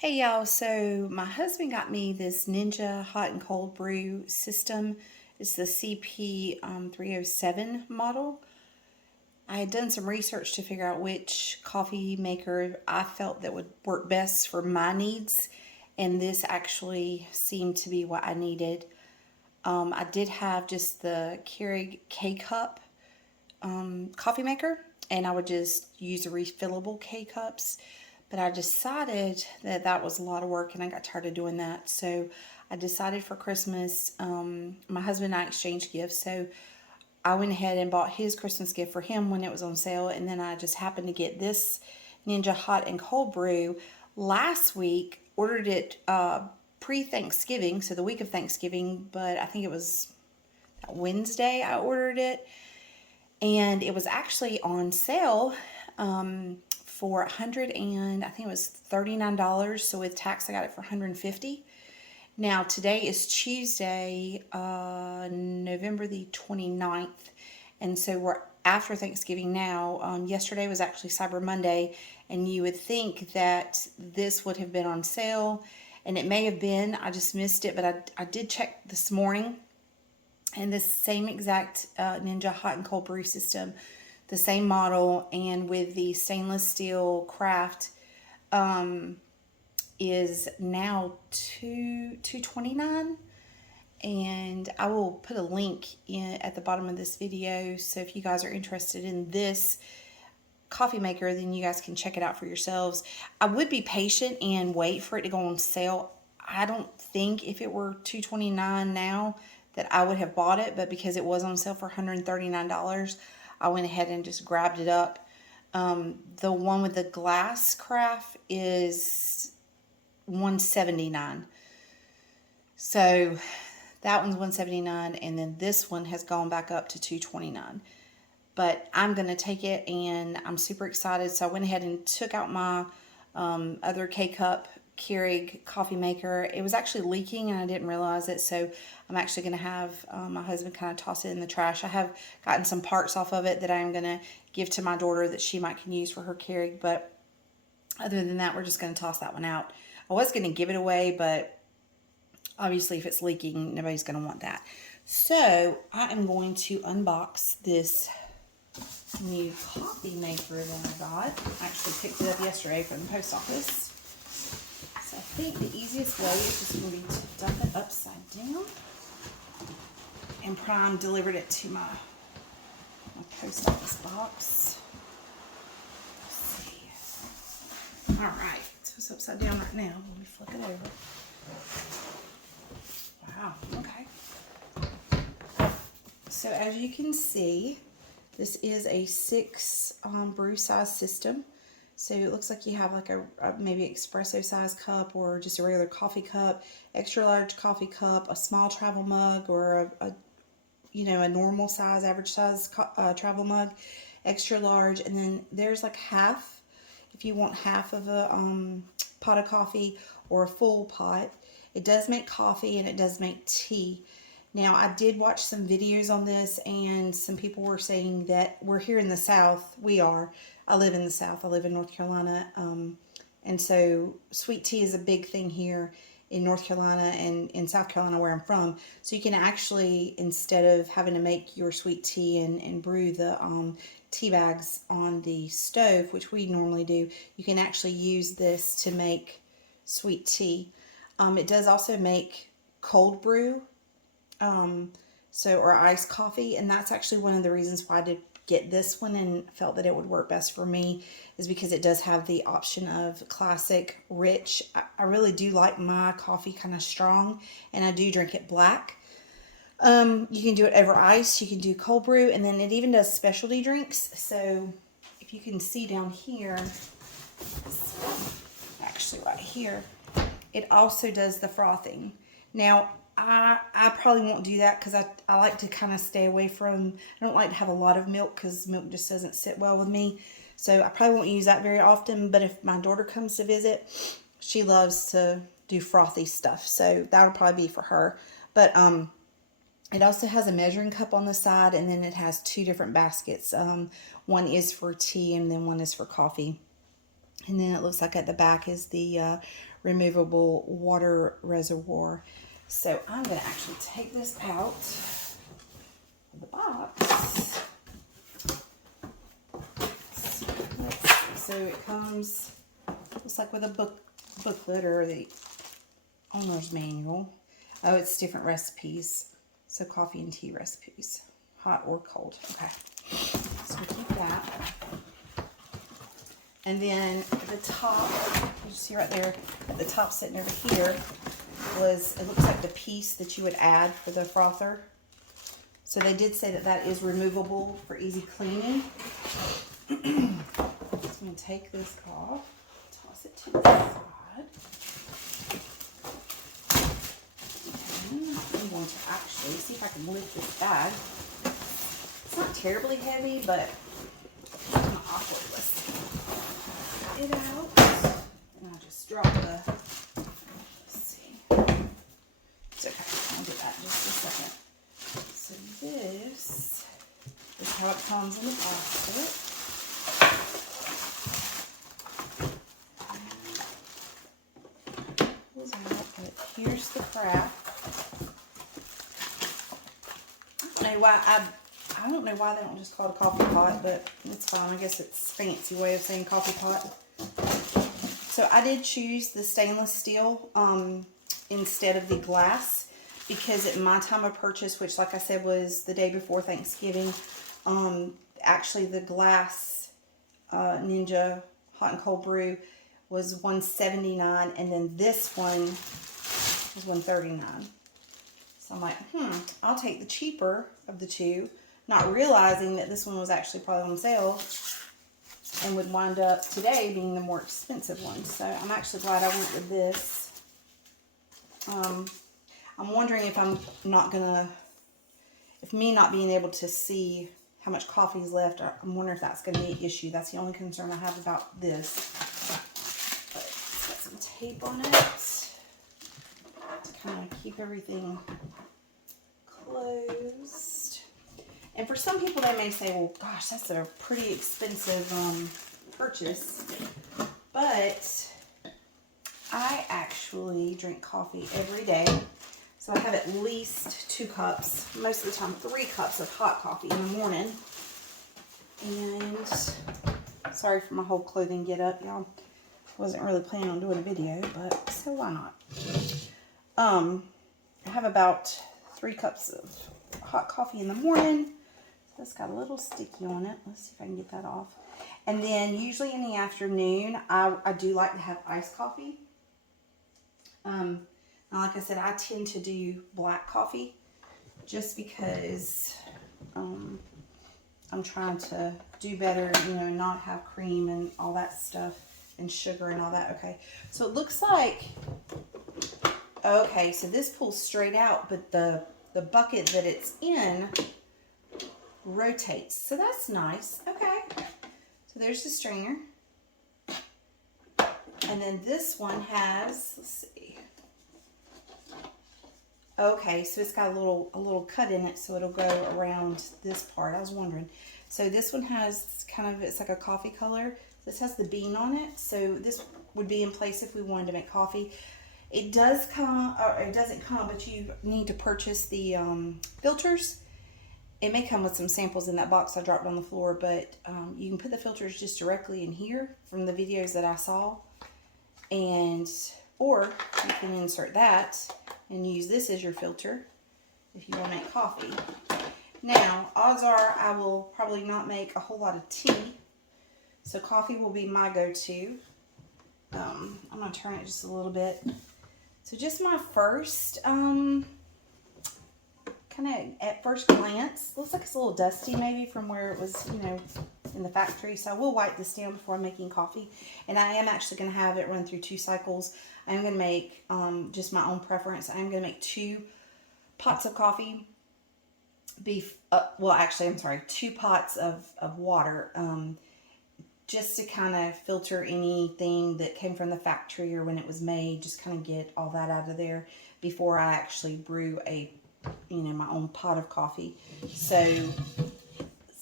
Hey y'all, so my husband got me this Ninja hot and cold brew system. It's the CP 307 model. I had done some research to figure out which coffee maker I felt that would work best for my needs, and this actually seemed to be what I needed. I did have just the Keurig K-Cup coffee maker, and I would just use the refillable K cups. But I decided that that was a lot of work, and I got tired of doing that. So I decided for Christmas, my husband and I exchanged gifts. So I went ahead and bought his Christmas gift for him when it was on sale, and then I just happened to get this Ninja hot and cold brew last week. Ordered it pre-Thanksgiving, so the week of Thanksgiving, but I think it was Wednesday I ordered it, and it was actually on sale for 100 and I think it was $39. So with tax, I got it for 150. Now today is Tuesday, November the 29th, and so we're after Thanksgiving now. Yesterday was actually Cyber Monday, and you would think that this would have been on sale, and it may have been. I just missed it, but I did check this morning, and the same exact Ninja hot and cold brew system, the same model, and with the stainless steel craft, is now 229. And I will put a link at the bottom of this video, so if you guys are interested in this coffee maker, then you guys can check it out for yourselves. I would be patient and wait for it to go on sale. I don't think if it were $229 now that I would have bought it, but because it was on sale for $139, I went ahead and just grabbed it up. The one with the glass craft is $179. So that one's $179, and then this one has gone back up to $229. But I'm going to take it, and I'm super excited. So I went ahead and took out my other K-Cup Keurig coffee maker. It was actually leaking, and I didn't realize it. So I'm actually going to have my husband kind of toss it in the trash. I have gotten some parts off of it that I'm going to give to my daughter that she might can use for her Keurig. But other than that, we're just going to toss that one out. I was going to give it away, but obviously if it's leaking, nobody's going to want that. So I am going to unbox this new coffee maker that I got. I actually picked it up yesterday from the post office. So I think the easiest way is just going to be to dump it upside down. And Prime delivered it to my post office box. Let's see. Alright, so it's upside down right now. Let me flip it over. Wow, okay. So as you can see, this is a 6 brew size system. So it looks like you have like a maybe espresso size cup, or just a regular coffee cup, extra large coffee cup, a small travel mug, or a a normal size, average size travel mug, extra large, and then there's like half if you want half of a pot of coffee, or a full pot. It does make coffee and it does make tea. Now, I did watch some videos on this, and some people were saying that we're here in the South. I live in the South. I live in North Carolina. And so sweet tea is a big thing here in North Carolina and in South Carolina, where I'm from. So you can actually, instead of having to make your sweet tea and brew the tea bags on the stove, which we normally do, you can actually use this to make sweet tea. It does also make cold brew, or iced coffee, and that's actually one of the reasons why I did get this one and felt that it would work best for me, is because it does have the option of classic, rich. I really do like my coffee kind of strong, and I do drink it black. You can do it over ice, you can do cold brew, and then it even does specialty drinks. So if you can see down here, actually right here, it also does the frothing. Now, I probably won't do that because I like to kind of stay away from, I don't like to have a lot of milk because milk just doesn't sit well with me. So I probably won't use that very often, but if my daughter comes to visit, she loves to do frothy stuff. So that'll probably be for her. But it also has a measuring cup on the side, and then it has 2 different baskets. One is for tea and then one is for coffee. And then it looks like at the back is the removable water reservoir. So I'm going to actually take this out of the box. So it comes, looks like with a booklet or the owner's manual. Oh, it's different recipes. So coffee and tea recipes, hot or cold. Okay, so we keep that. And then the top, you see right there, at the top sitting over here was, it looks like the piece that you would add for the frother. So they did say that that is removable for easy cleaning. So I'm going to take this off, toss it to the side. And I'm going to actually see if I can lift this bag. It's not terribly heavy, but it's kind of awkward. Let's it out. And I just drop the, let's see. It's okay, I'll do that in just a second. So this is how it comes in the basket. Pulls out, but here's the crap. I don't know why they don't just call it a coffee pot, but it's fine. I guess it's a fancy way of saying coffee pot. So I did choose the stainless steel instead of the glass because at my time of purchase, which like I said was the day before Thanksgiving, actually the glass Ninja hot and cold brew was $179, and then this one was $139. So I'm like, I'll take the cheaper of the two, not realizing that this one was actually probably on sale and would wind up today being the more expensive one. So I'm actually glad I went with this. I'm wondering if I'm not gonna, if me not being able to see how much coffee is left, I'm wondering if that's gonna be an issue. That's the only concern I have about this. But it's got some tape on it to kind of keep everything closed. And for some people, they may say, well, gosh, that's a pretty expensive purchase. But I actually drink coffee every day. So I have at least 2 cups, most of the time 3 cups of hot coffee in the morning. And sorry for my whole clothing get up, y'all. Wasn't really planning on doing a video, but so why not? I have about 3 cups of hot coffee in the morning. So it's got a little sticky on it. Let's see if I can get that off. And then usually in the afternoon, I do like to have iced coffee. Now, like I said, I tend to do black coffee just because I'm trying to do better, you know, not have cream and all that stuff and sugar and all that. Okay, so it looks like, okay, so this pulls straight out, but the bucket that it's in rotates. So that's nice. Okay, so there's the strainer. And then this one has, let's see. Okay, so it's got a little cut in it, so it'll go around this part. I was wondering. So this one has kind of, it's like a coffee color. This has the bean on it, so this would be in place if we wanted to make coffee. It does come, or it doesn't come, but you need to purchase the filters. It may come with some samples in that box I dropped on the floor, but you can put the filters just directly in here from the videos that I saw. And, or you can insert that and use this as your filter if you want to make coffee. Now, odds are I will probably not make a whole lot of tea, so coffee will be my go-to. I'm going to turn it just a little bit. So just my first, kind of at first glance, looks like it's a little dusty maybe from where it was, you know, in the factory. So I will wipe this down before I'm making coffee. And I am actually going to have it run through 2 cycles. I am going to make, just my own preference, I am going to make 2 pots of coffee. Well, actually, I'm sorry, 2 pots of water. Just to kind of filter anything that came from the factory or when it was made. Just kind of get all that out of there before I actually brew a, you know, my own pot of coffee. So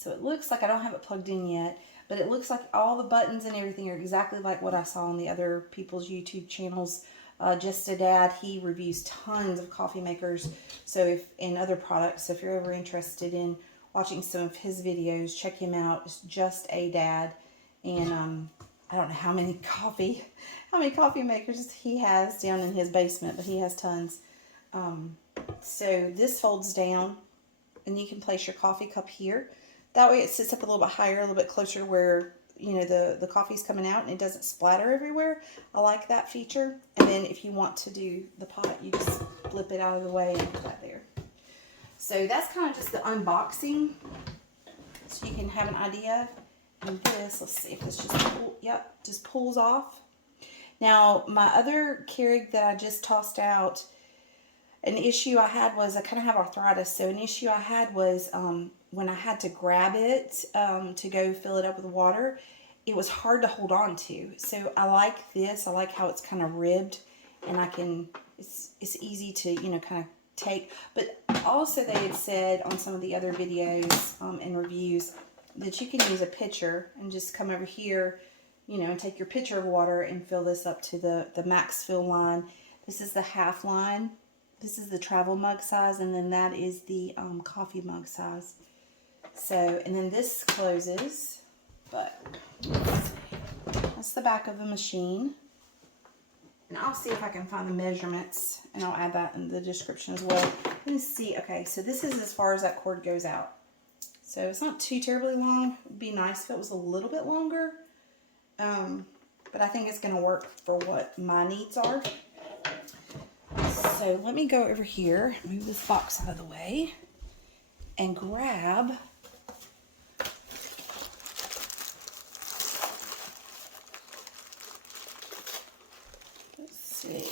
So it looks like I don't have it plugged in yet, but it looks like all the buttons and everything are exactly like what I saw on the other people's YouTube channels. Just a Dad, he reviews tons of coffee makers, and other products. So if you're ever interested in watching some of his videos, check him out. It's Just a Dad, and I don't know how many coffee makers he has down in his basement, but he has tons. So this folds down, and you can place your coffee cup here. That way it sits up a little bit higher, a little bit closer to where, you know, the coffee's coming out and it doesn't splatter everywhere. I like that feature. And then if you want to do the pot, you just flip it out of the way and put that there. So that's kind of just the unboxing, so you can have an idea. And this, let's see if this just pulls off. Now, my other Keurig that I just tossed out, an issue I had was I kind of have arthritis. So an issue I had was when I had to grab it to go fill it up with water, it was hard to hold on to. So I like this. I like how it's kind of ribbed, and it's easy to, you know, kind of take. But also they had said on some of the other videos and reviews that you can use a pitcher and just come over here, you know, and take your pitcher of water and fill this up to the max fill line. This is the half line. This is the travel mug size, and then that is the coffee mug size. So, and then this closes, but that's the back of the machine. And I'll see if I can find the measurements, and I'll add that in the description as well. Let's see. Okay, so this is as far as that cord goes out. So it's not too terribly long. It would be nice if it was a little bit longer. But I think it's going to work for what my needs are. So let me go over here, move this box out of the way, and grab let's see.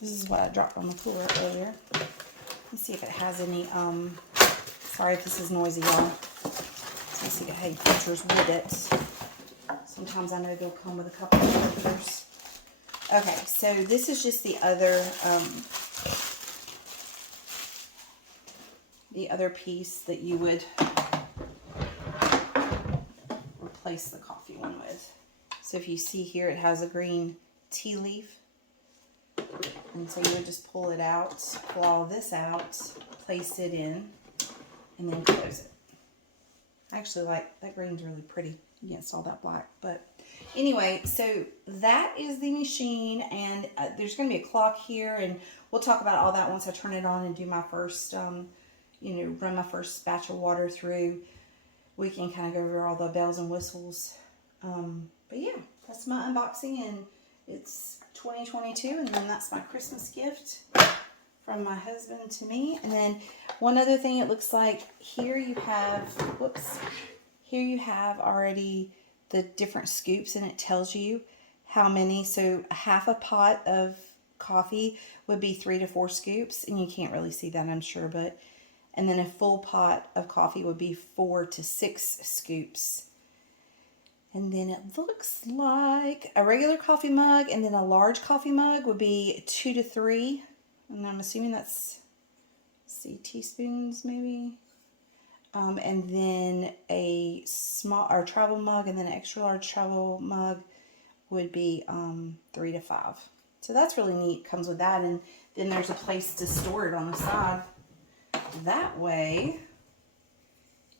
This is what I dropped on the floor earlier. Let's see if it has any, sorry if this is noisy, y'all. Let's see if it has any filters with it. Sometimes I know they'll come with a couple of filters. Okay, so this is just the other piece that you would replace the coffee one with. So if you see here, it has a green tea leaf. And so you would just pull it out, pull all this out, place it in, and then close it. I actually like, that green's really pretty against all that black. But anyway, so that is the machine, and there's going to be a clock here, and we'll talk about all that once I turn it on and do my first, you know, run my first batch of water through. We can kind of go over all the bells and whistles. But yeah, that's my unboxing, and it's 2022, and then that's my Christmas gift from my husband to me. And then one other thing, it looks like here you have, whoops, here you have already the different scoops, and it tells you how many. So half a pot of coffee would be 3 to 4 scoops, and you can't really see that, I'm sure, but, and then a full pot of coffee would be 4 to 6 scoops. And then it looks like a regular coffee mug, and then a large coffee mug would be 2 to 3. And I'm assuming that's, let's see, teaspoons maybe. And then a small or travel mug, and then an extra large travel mug would be 3 to 5. So that's really neat. Comes with that, and then there's a place to store it on the side. That way,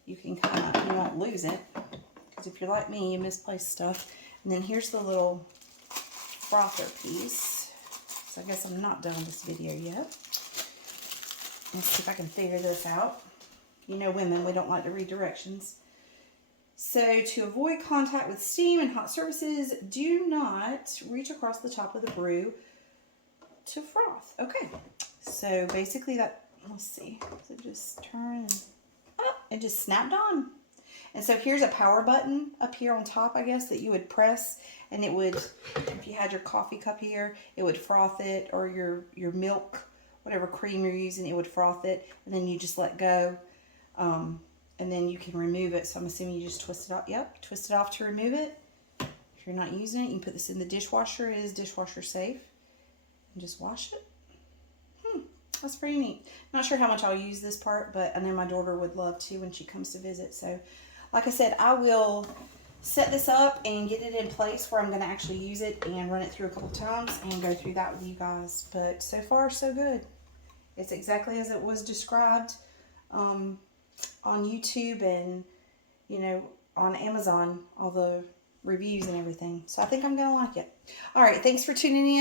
you can kind of, you won't lose it. Because if you're like me, you misplace stuff. And then here's the little frother piece. So I guess I'm not done with this video yet. Let's see if I can figure this out. You know, women, we don't like to read directions. So to avoid contact with steam and hot surfaces, do not reach across the top of the brew to froth. Okay, so basically that, let's see, so just turn and, oh, it just snapped on. And so here's a power button up here on top, I guess, that you would press, and it would, if you had your coffee cup here, it would froth it, or your milk, whatever cream you're using, it would froth it, and then you just let go, and then you can remove it. So I'm assuming you just twist it off. Yep, twist it off to remove it. If you're not using it, you can put this in the dishwasher. It is dishwasher safe. And just wash it. That's pretty neat. Not sure how much I'll use this part, but I know my daughter would love to when she comes to visit. So, like I said, I will set this up and get it in place where I'm going to actually use it and run it through a couple times and go through that with you guys. But so far, so good. It's exactly as it was described on YouTube and, you know, on Amazon, all the reviews and everything. So I think I'm going to like it. All right, thanks for tuning in.